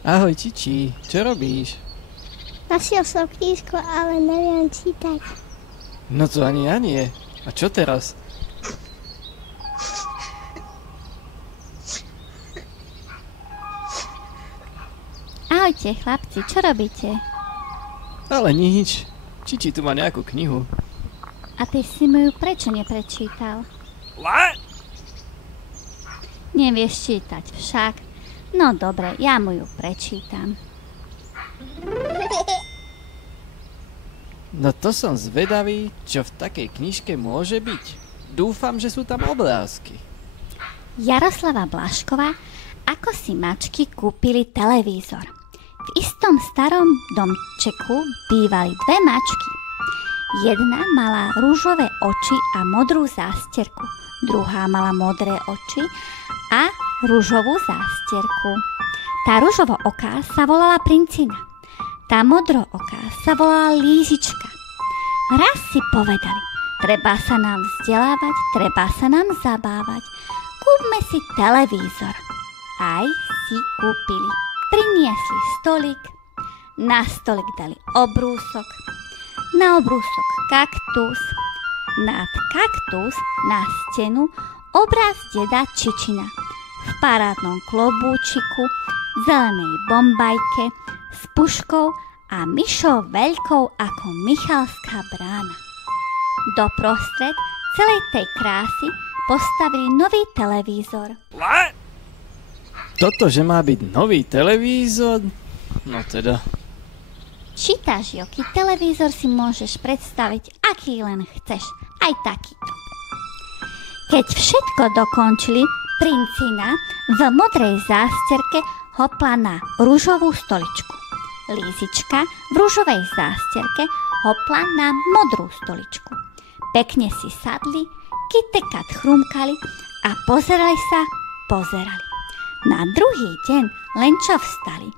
Ahoj, Čiči, čo robíš? Našiel som knížku, ale neviem čítať. No to ani ja nie. A čo teraz? Ahojte, chlapci, čo robíte? Ale nič. Čiči tu má nejakú knihu. A ty si mu ju prečo neprečítal? What? Nevieš čítať však? No dobre, ja mu ju prečítam. No to som zvedavý, čo v takej knižke môže byť. Dúfam, že sú tam obrázky. Jaroslava Blašková, ako si mačky kúpili televízor. V istom starom domčeku bývali dve mačky. Jedna mala rúžové oči a modrú zásterku. Druhá mala modré oči a rúžovú zásterku. Tá rúžovooká sa volala Princina. Tá modrooká sa volala Lízička. Raz si povedali, treba sa nám vzdelávať, treba sa nám zabávať. Kúpme si televízor. Aj si kúpili. Priniesli stolík, na stolík dali obrúsok, na obrúsok kaktus, nad kaktus na stenu obraz deda Čičina v parádnom klobúčiku, zelenej bombajke, s puškou a myšou veľkou ako Michalská brána. Doprostred celej tej krásy postavili nový televízor. What? Toto, že má byť nový televízor? No teda. Čítaš, Joky, televízor si môžeš predstaviť, aký len chceš, aj takýto. Keď všetko dokončili, Princina v modrej zásterke hopla na rúžovú stoličku. Lízička v rúžovej zásterke hopla na modrú stoličku. Pekne si sadli, kytekat chrumkali a pozerali. Na druhý deň len čo vstali.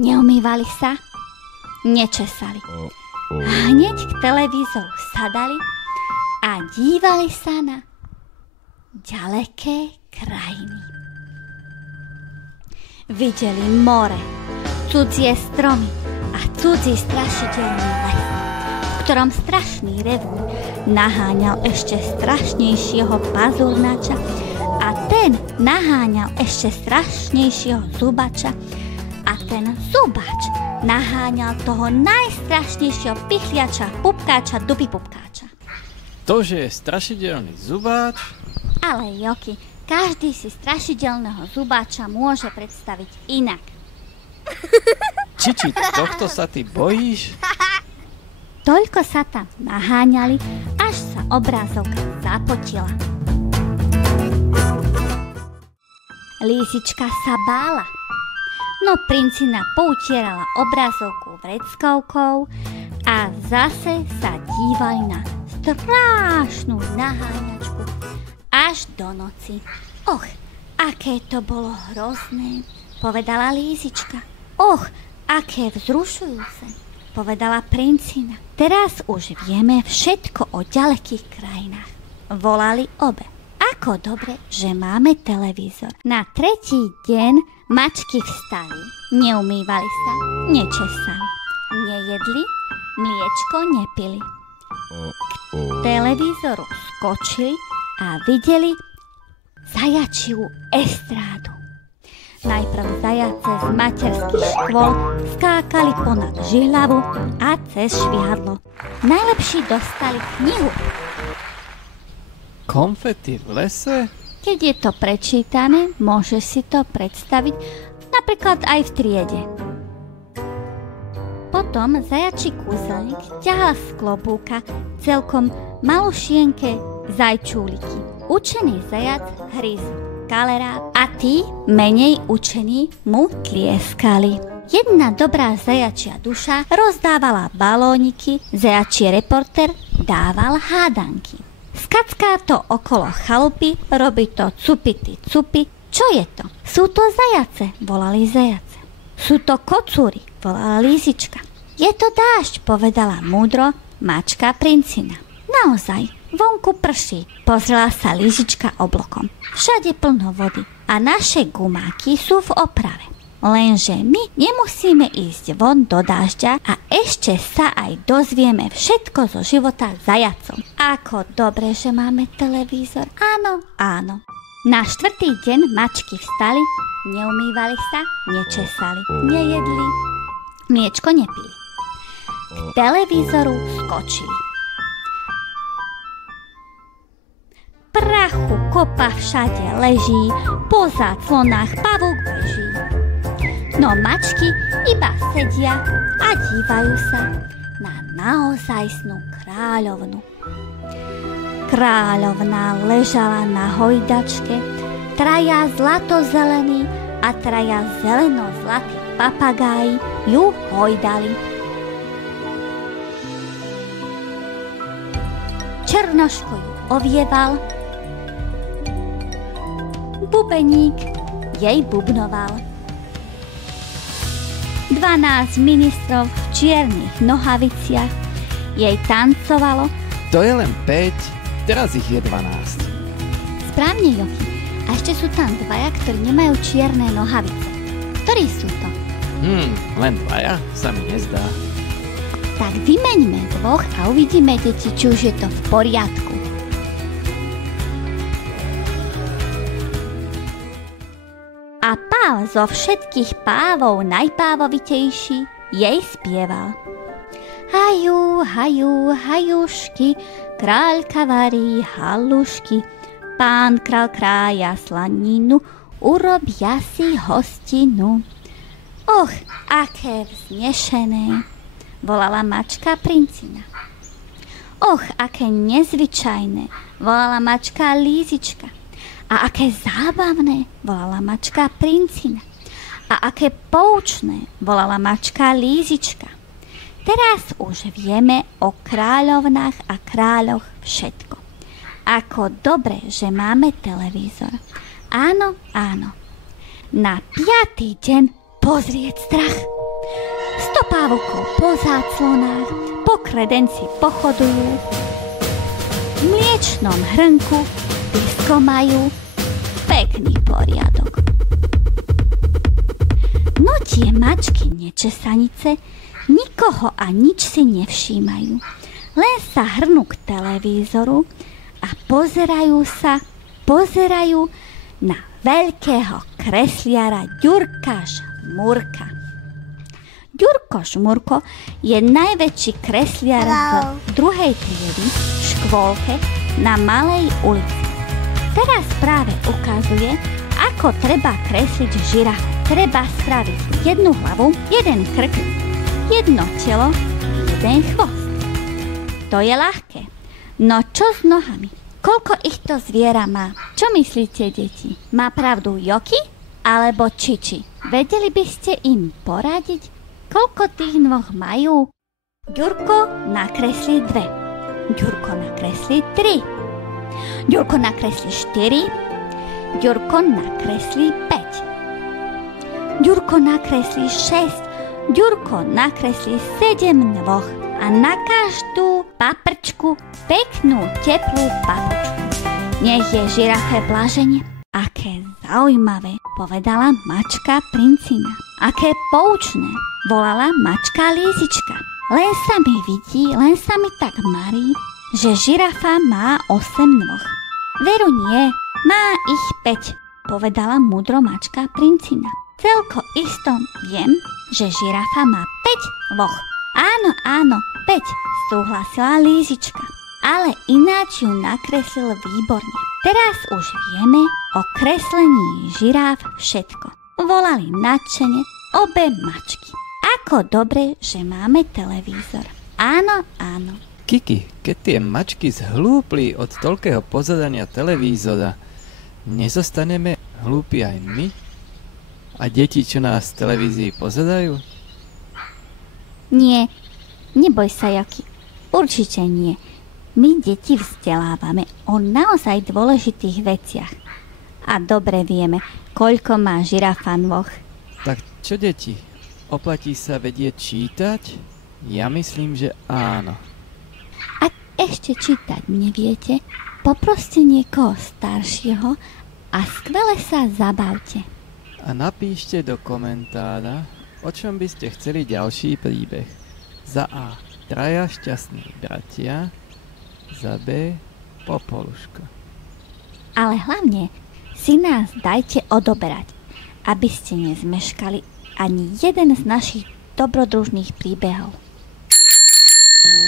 Neumývali sa, nečesali. Hneď k televízoru sadali a dívali sa na ďaleké krajiny. Videli more, cudzie stromy a cudzí strašidelný les, v ktorom strašný revúr naháňal ešte strašnejšieho pazurnača a ten naháňal ešte strašnejšieho zubača a ten zubač naháňal toho najstrašnejšieho pichliača, pupkáča, dupipupkáča. To, že je strašidelný zubáč? Ale Joky, každý si strašidelného zubáča môže predstaviť inak. Čiči, tohto sa ty bojíš? Toľko sa tam naháňali, až sa obrazovka zapotila. Lízička sa bála, no Princina poutierala obrazovku vreckovkou a zase sa dívali na strašnú naháňačku až do noci. Och, aké to bolo hrozné, povedala Lízička. Och, aké vzrušujúce, povedala Princina. Teraz už vieme všetko o ďalekých krajinách, volali obe. Ako dobre, že máme televízor. Na tretí deň mačky vstali, neumývali sa, nečesali, nejedli, mliečko nepili. K televízoru skočili a videli zajačiu estrádu. Najprv zajace z materských škôl skákali ponad žihlavu a cez švihadlo. Najlepší dostali knihu. Konfety v lese? Keď je to prečítané, môžeš si to predstaviť napríklad aj v triede. Potom zajačí kúzelník ťahal z klobúka celkom malušienke zajčúliky. Učený zajac hryzl kalera a tí, menej učení, mu tlieskali. Jedna dobrá zajačia duša rozdávala balóniky, zajačí reporter dával hádanky. Skacká to okolo chalupy, robí to cupity cupy. Čo je to? Sú to zajace, volali zajace. Sú to kocúry, volala Lízička. Je to dážď, povedala múdro mačka Princina. Naozaj, vonku prší, pozrela sa Lízička oblokom. Všade plno vody a naše gumáky sú v oprave. Lenže my nemusíme ísť von do dažďa a ešte sa aj dozvieme všetko zo života zajacov. Ako dobre, že máme televízor. Áno, áno. Na 4. deň mačky vstali, neumývali sa, nečesali, nejedli, mliečko nepili. K televízoru skočili. Prachu kopa všade leží, po záclonách pavúk beží. No mačky iba sedia a dívajú sa na naozajstnú kráľovnu. Kráľovná ležala na hojdačke, traja zlatozelení a traja zeleno-zlatí papagáji ju hojdali. Černoško ju ovieval, bubeník jej bubnoval. 12 ministrov v čiernych nohaviciach jej tancovalo. To je len 5, teraz ich je 12. Správne, Joki. A ešte sú tam dvaja, ktorí nemajú čierne nohavice. Ktorí sú to? Len 2 sa mi nezdá. Tak vymeňme 2 a uvidíme, deti, či už je to v poriadku. A páv zo všetkých pávov najpávovitejší jej spieval. Haju, haju, hajušky, kráľka varí halušky, pán král krája slaninu, urobia si hostinu. Och, aké vznešené, volala mačka princina. Och, aké nezvyčajné, volala mačka Lízička. A aké zábavné, volala mačka Princina. A aké poučné, volala mačka Lízička. Teraz už vieme o kráľovnách a kráľoch všetko. Ako dobre, že máme televízor. Áno, áno. Na 5. deň pozrieť strach. 100 pávukov po záclonách, po kredenci pochodujú. V mliečnom hrnku disko majú pekný poriadok. No tie mačky nečesanice nikoho a nič si nevšímajú. Len sa hrnú k televízoru a pozerajú na veľkého kresliara Ďurka Žmurka. Ďurko Žmurko je najväčší kresliar z 2. triedy v škôlke na Malej ulici. Teraz práve ukazuje, ako treba kresliť žirafu. Treba spraviť 1 hlavu, 1 krk, 1 telo, 1 chvost. To je ľahké. No čo s nohami? Koľko ich to zviera má? Čo myslíte, deti? Má pravdu Joki alebo Čiči? Vedeli by ste im poradiť? Koľko tých noh majú? Ďurko nakreslí 2. Ďurko nakreslí 3. Ďurko nakreslí 4. Ďurko nakreslí 5. Ďurko nakreslí 6. Ďurko nakreslí 7 nôh. A na každú paprčku peknú, teplú paprčku. Nech je žirafe blaženie. Aké zaujímavé, povedala mačka Princina. Aké poučné, volala mačka Lízička. Len sa mi vidí, len sa mi tak marí, že žirafa má 8 nôh. Veru nie, má ich 5, povedala múdro mačka Princina. Celko isto viem, že žirafa má 5 nôh. Áno, áno, 5, súhlasila Lízička. Ale ináč ju nakreslil výborne. Teraz už vieme o kreslení žiráf všetko. Volali nadšene obe mačky. Ako dobre, že máme televízor. Áno, áno. Kiki, keď tie mačky zhlúpli od toľkého pozerania televízora, nezostaneme hlúpi aj my? A deti, čo nás v televízii pozerajú? Nie, neboj sa, Joki. Určite nie. My deti vzdelávame o naozaj dôležitých veciach. A dobre vieme, koľko má žirafa nôh. Tak čo, deti? Oplatí sa vedieť čítať? Ja myslím, že áno. Ak ešte čítať neviete, poproste niekoho staršieho a skvele sa zabavte. a napíšte do komentára, o čom by ste chceli ďalší príbeh. Za A. Traja šťastní bratia. Za B. Popoluška. Ale hlavne si nás dajte odoberať, aby ste nezmeškali ani jeden z našich dobrodružných príbehov.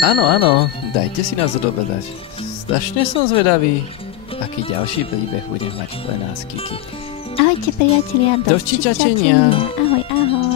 Áno, dajte si nás odoberať. Strašne som zvedavý, aký ďalší príbeh budem mať pre nás, Kiki. Ahojte priatelia, do ščičačenia. Ahoj.